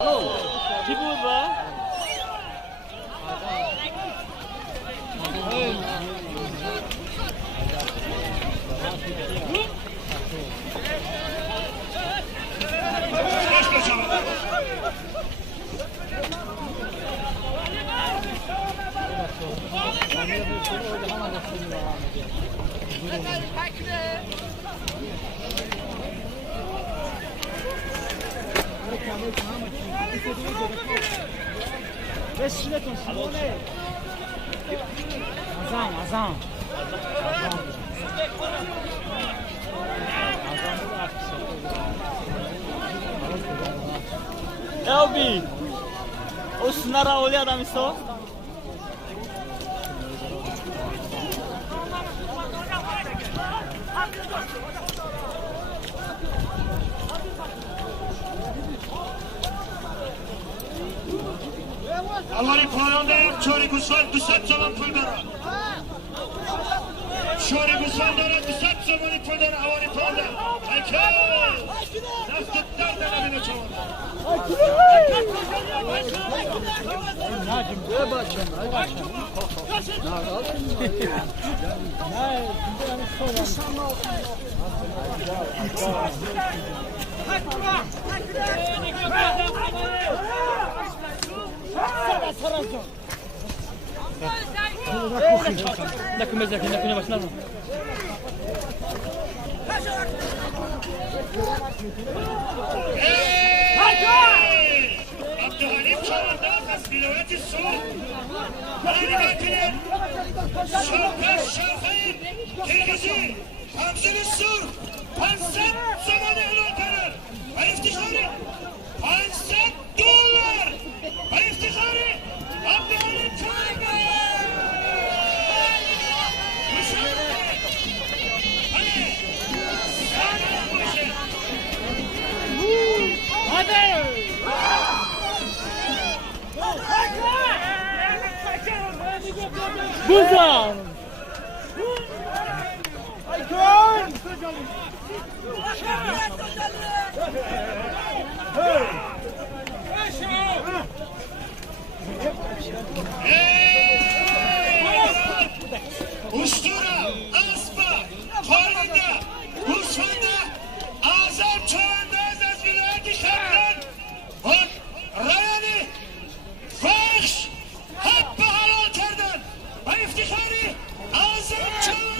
کی بود با؟ بشینتون سیمونه ازم Elbi, o senhor a olhar a missão? اولی پایان چوری گوسفند 200 تومان پول داره. چوری گوسفند داره 200 تومانی پول داره. اولی پایان اکل دست درد نبینه چوان. لكم مزاك لكم باش نظم عبدالحلیم چوانداز از ولایت سوق برای نگاه کنید شاخه کرگیزی همزل سرخ 500 زمان اعلان کرد و افتخاری $500 و افتخاری عبدالحلیم چوانداز Buzan! Aykın! Ustura, Aspa, Koyunda, Gusfanda, Azam Çoğandaz az vilayeti Şam'dan bak, Rayani, Fahş, hep halal kerden ve iftihari Azam Çoğandaz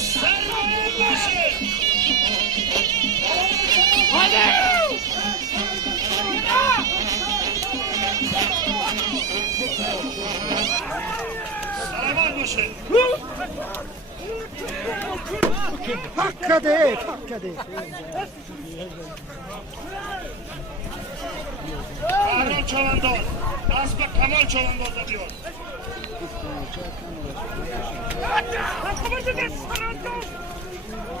Sermaye başı Hadi! Sermaye başı Hakkadı. Kahraman Çoğandaz, Aspa Kamal Çoğandaz'a diyor.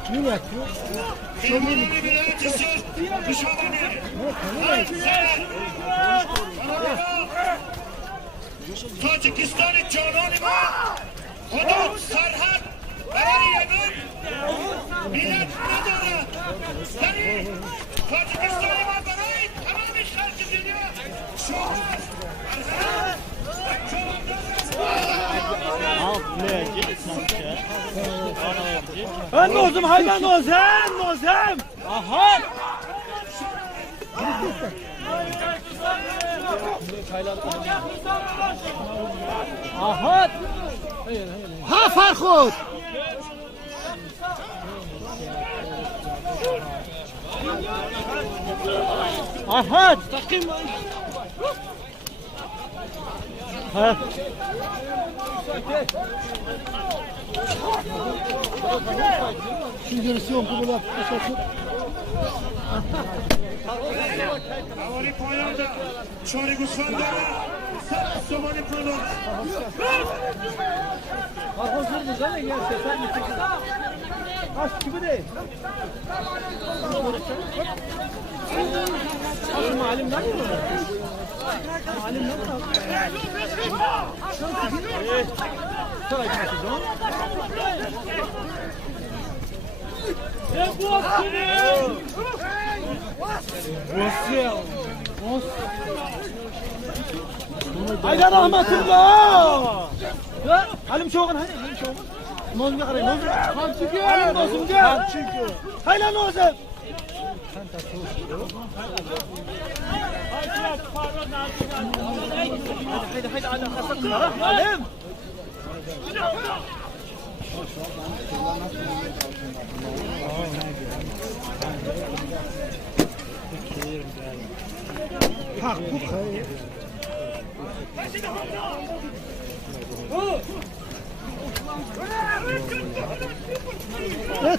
Kim yapıyor? Kırmızı vilayetisi Dışavani, Hayser, Tacikistan-ı Canani ma, Hudud, Sarhat, برای یمن بیلت نداره ولی تاجیکستان ما برای تمام خلق دنیا شما نوزم hayvan nozem! Aha! Aha! Ha Farhud! Aha! Takım! Ha! Şimdi Siyon kubular. اولی پایان دا چاری گوسفند داره 100 تومانی پول داره Kaç gibi değil? Malim ne yapıyor? Malim ne yapıyor? Sonra gitmek o zaman. Ne bu? Hayda rahmatullah. Halim çoğun hani halim çoğun. Nozumga qarang, nozum. Hamchiki. Halim nozumga. Hamchiki. Hayla nozum. Hayda ana qasaq qara. Halim. Ha, bu hayır.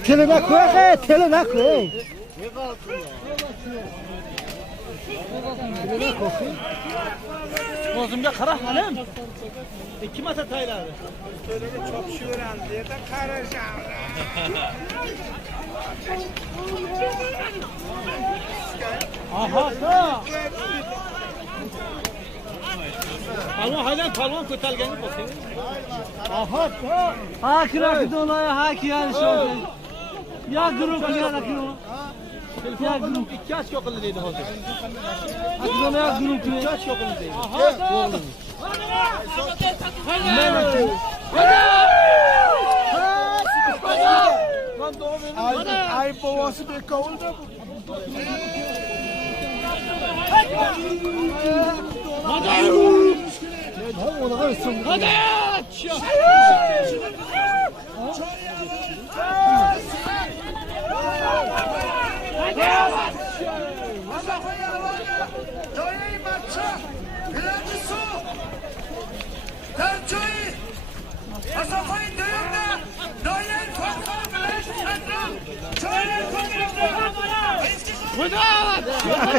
Telene koy, telene koy. Nozumga qara halim. Kim ata tayladi? Çok şurandı ya da karışan. Aha. Palvon haydan palvon ko'talgani bo'lsin. Aha. Ha kira dolayı ha kira şöyle. Ya grup ya da kira. Ya grup 2 ochko qildi deydi hozir. Akdola ya grup 2 ochko qildi deydi. Ay babası bir kavulda bu.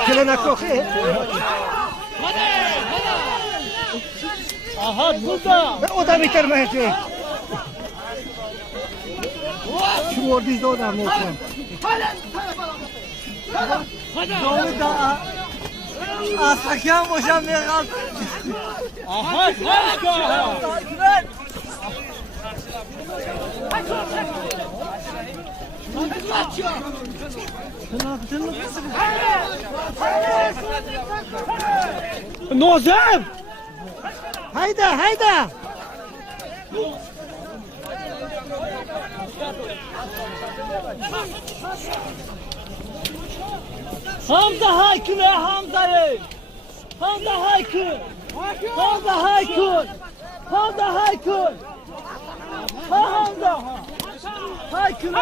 Telene koy. Aha burada. O da bitirmeyecek. Şu ordizde o da mı olsun? Doğru da Asakan boşanmaya kaldı. Aha başka. Nozem! Hayda hayda! Hamza haykır Hamza'yı. Hamza haykır. Hamza haykır. Hamza haykır. Ha Hamza. Haykır.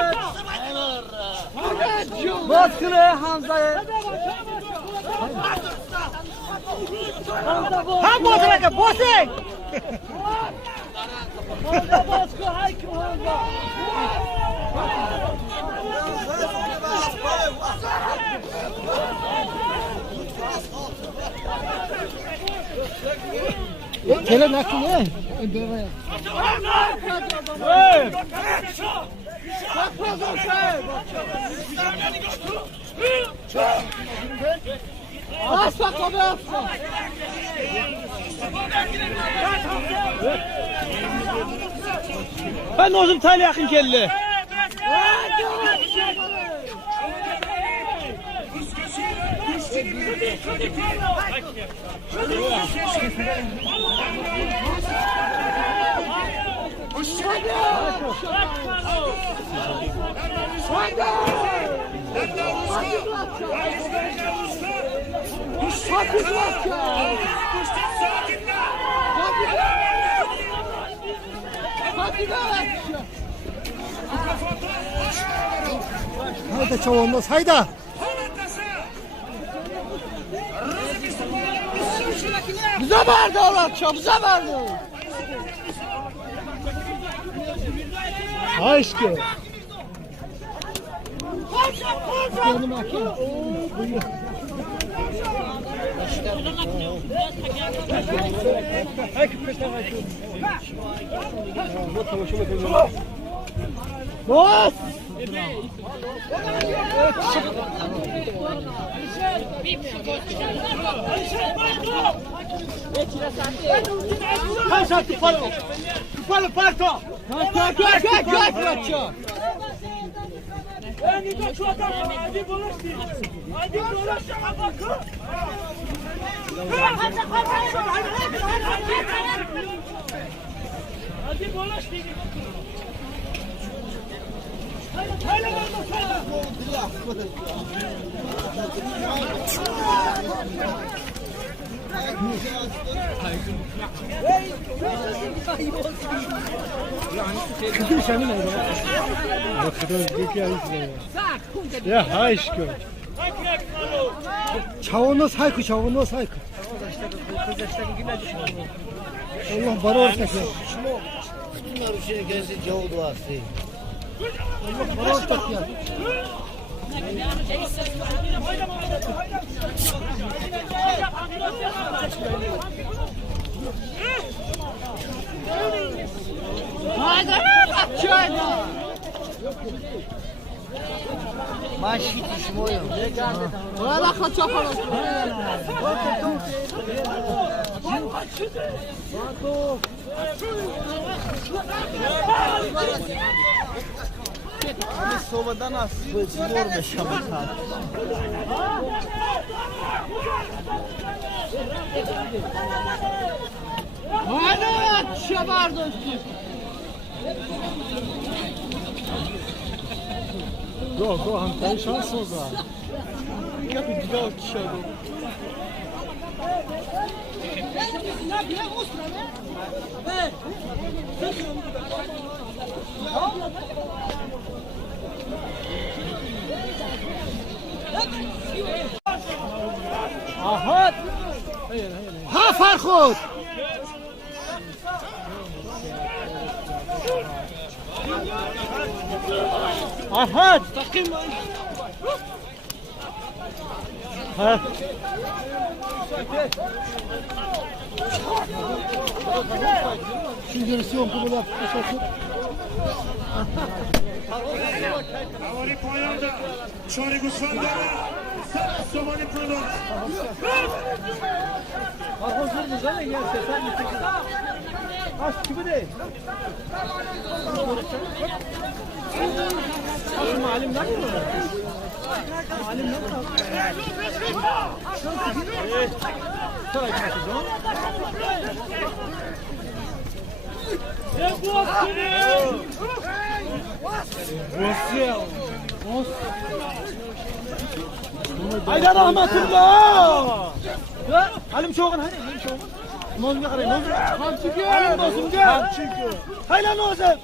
Baskır Hamza'yı. Hamza boz. Ham bozun, bozun! Hamza baskır haykır Hamza. Gelen aklı ne? Asla tabi asla. Ben Nozum tali yakın kelli. Hayda çoğunluğuz hayda. Bize verdi Allah çok bize verdi. Aşkı. Boss! Kaç tupalo? Tupalo parto! Ya haşkı. Çavunu saykı, çavunu saykı. Allah bana ortak ya. Bunlar bir şey gelse cevap duası. Allah bana ortak ya. Maşit işmoyum. Valla kaç yapalım. Sobadan az. Zor be şamata. Hala şabar dostum. Go, Hamtay şans o zaman. Ahad. Ha Farkut. Ahad. Takım. Ha. Şimdi versiyon kumula. Havali poyanda. Çori Gusfandana. Somali Prodot. Hazırız ama gelse sen gittin. Kaç gibi değil. Malim lan mı? Malim lan mı? Sonra gideceğim. Hayda rahmetullah. Halim çoğun hani? Halim çoğun. Nozga qarang, nozga. Qamchiga. Halim do'stimga. Qamchiga. Hayla nozim.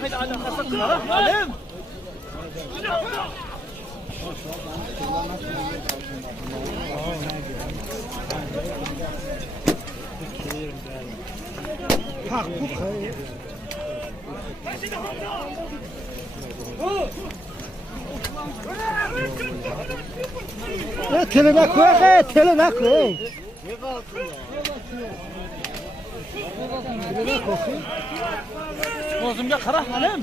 Hayda, ala qasab qilma. Halim. Haq bu xayr. Teleme koy, teleme koy. Teleme koy. O'zimga qara halim.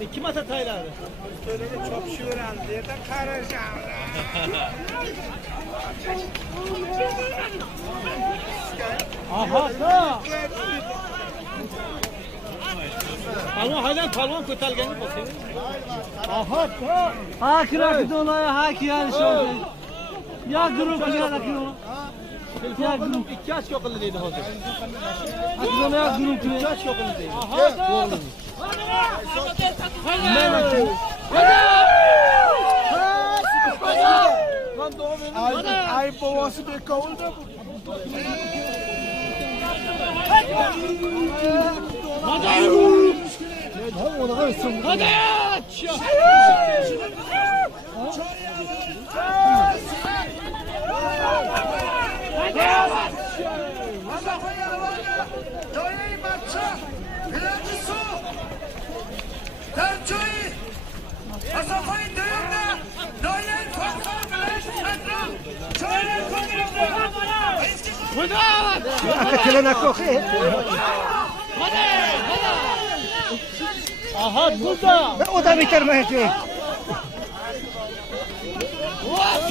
2 marta tayladi. To'laga chopshiveramiz yerda qarashamiz. Aha. Palvon haydan palvon ko'targani bo'lsin. Aha. Ha kirak dolayı ha ki yani şöyle. Ya grup ya da kilo. Ya grup 2 ochko qildi dedi hozir. Akdola ya grup 2 ochko qildi dedi. Ay babası bir kavulda bu. Hadi ona versin. Hadi. Doyayım maça. Birinci su. Tercühi. Asafayı dövümde. Doyayım farklı. Bileş. Çaylar konumda. Teleme koy. Aha burada. O da bitirmeyecek.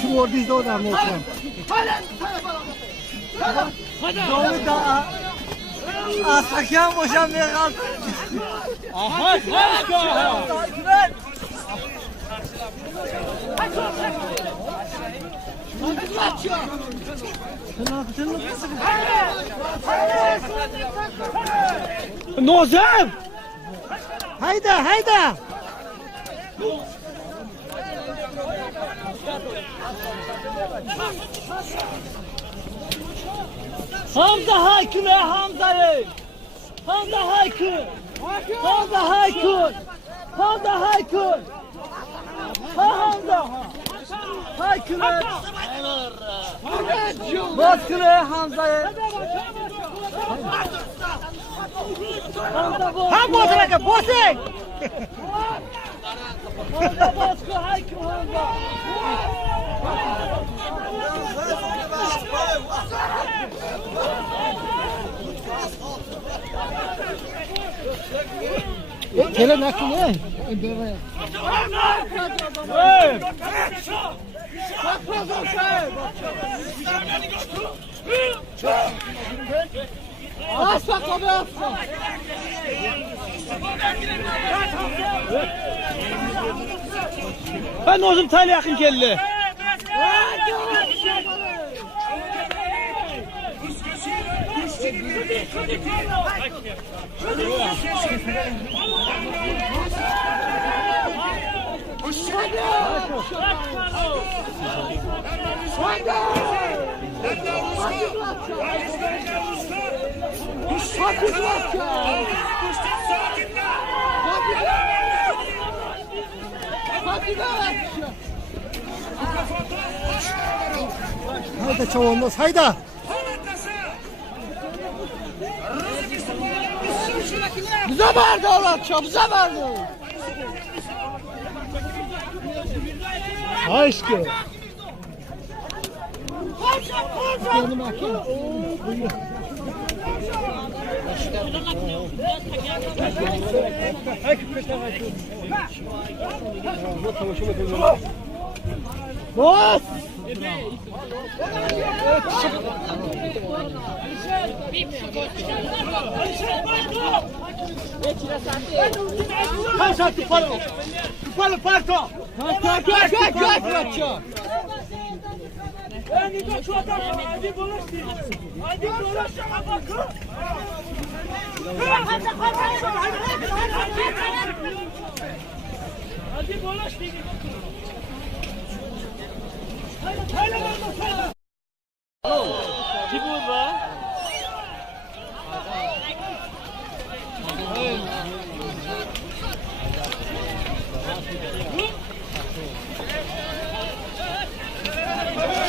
Şu ordizde o da mı olsun? Hadi. Hadi. Asakan boşanmaya kaldı. Aha, başka. Nozem! Hayda, hayda! Hamza haykü Hamza'yı. Hamza haykü. Hamza haykü. Hamza haykü. Ha Hamza. Haykü. Baskılı Hamza'yı. Ha bozulacak, bozul! Hamza baskı haykü Hamza. Gele nakil ne? Asla tabi asla. Ben Nozum Tayla yakın geldi. Hayda çavandoz, hayda! Bize verdi Allah, bize verdi. Aşkım. Canım hakem. Boss! Passa tu fallo! Tu fallo parto! Kim burada?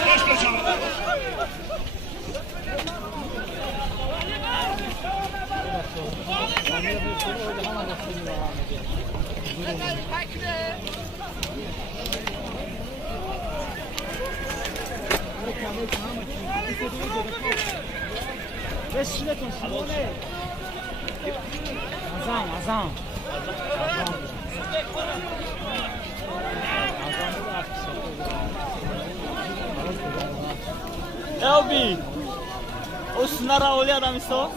Başka çalın. Azam. Elbi. O Sınara oluyor adam işte o.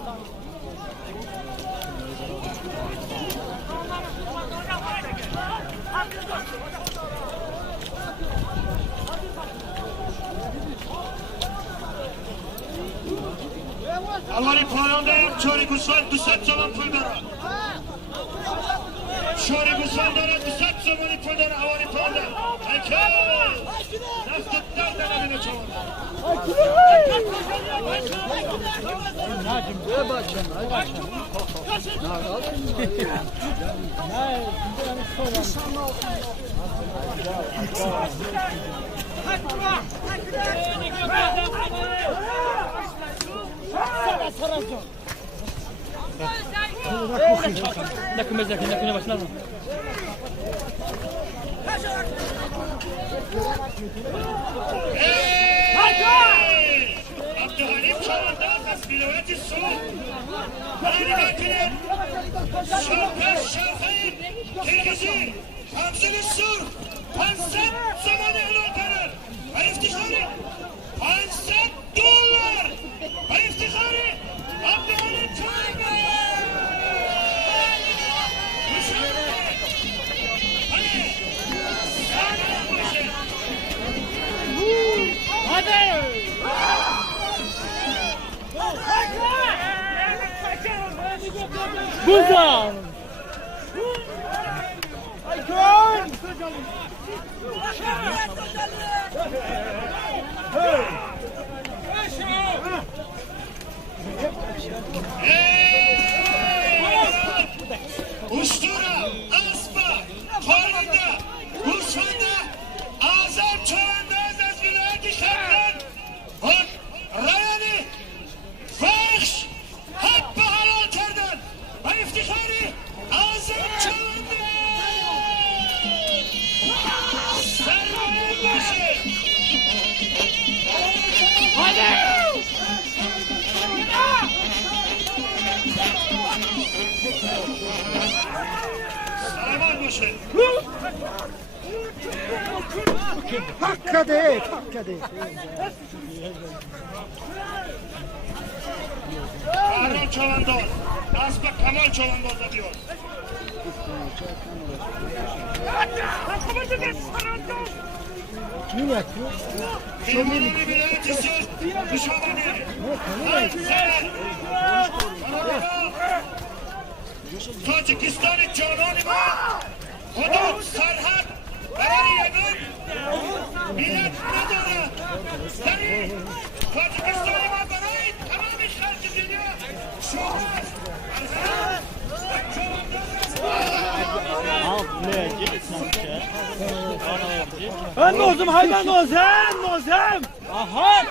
Avani poyandayım, çori kusal, dusat zaman pıldara. Çori kusal dara, dusat zamanı pıldara, avani poyanda. Hakem! Nastıklar dönemine çavandı. Nakime başlar mı? Abdülhalim çağında tasbileveti su. Hareketinin şarkı şarkıyı Kirgizi Hamzeli Sur Pansat zamanı ulantanır. Ve iftihari $500. Ve iftihari Abdülhalim çağında Güzel. Aykın! Ustura, Aspa, Koyunda, Husfanda, Azam Çoğunda, Azaz Vilayeti Şehrin, Rayani, Fahş, Hakkı Halal Kerden, ve iftihari Azam Çoğunda. Sermaye başı. Sermaye başı. Hakka değil, hakka değil. Harun Çoğandol, Aspa Kamal Çoğandol da diyor. Kim yapıyor? Filmleri bir yöneticisi, Düşmanı. Tacikistan Canani var. Hudut, Sarhat, Barani Yemen, Millet Nadara, Stani, Tacikistan'ı var Barani, tamam işler çiziliyor. Şu Al buraya git sanki. Ben nozum, hayvan nozum, nozum. Aha.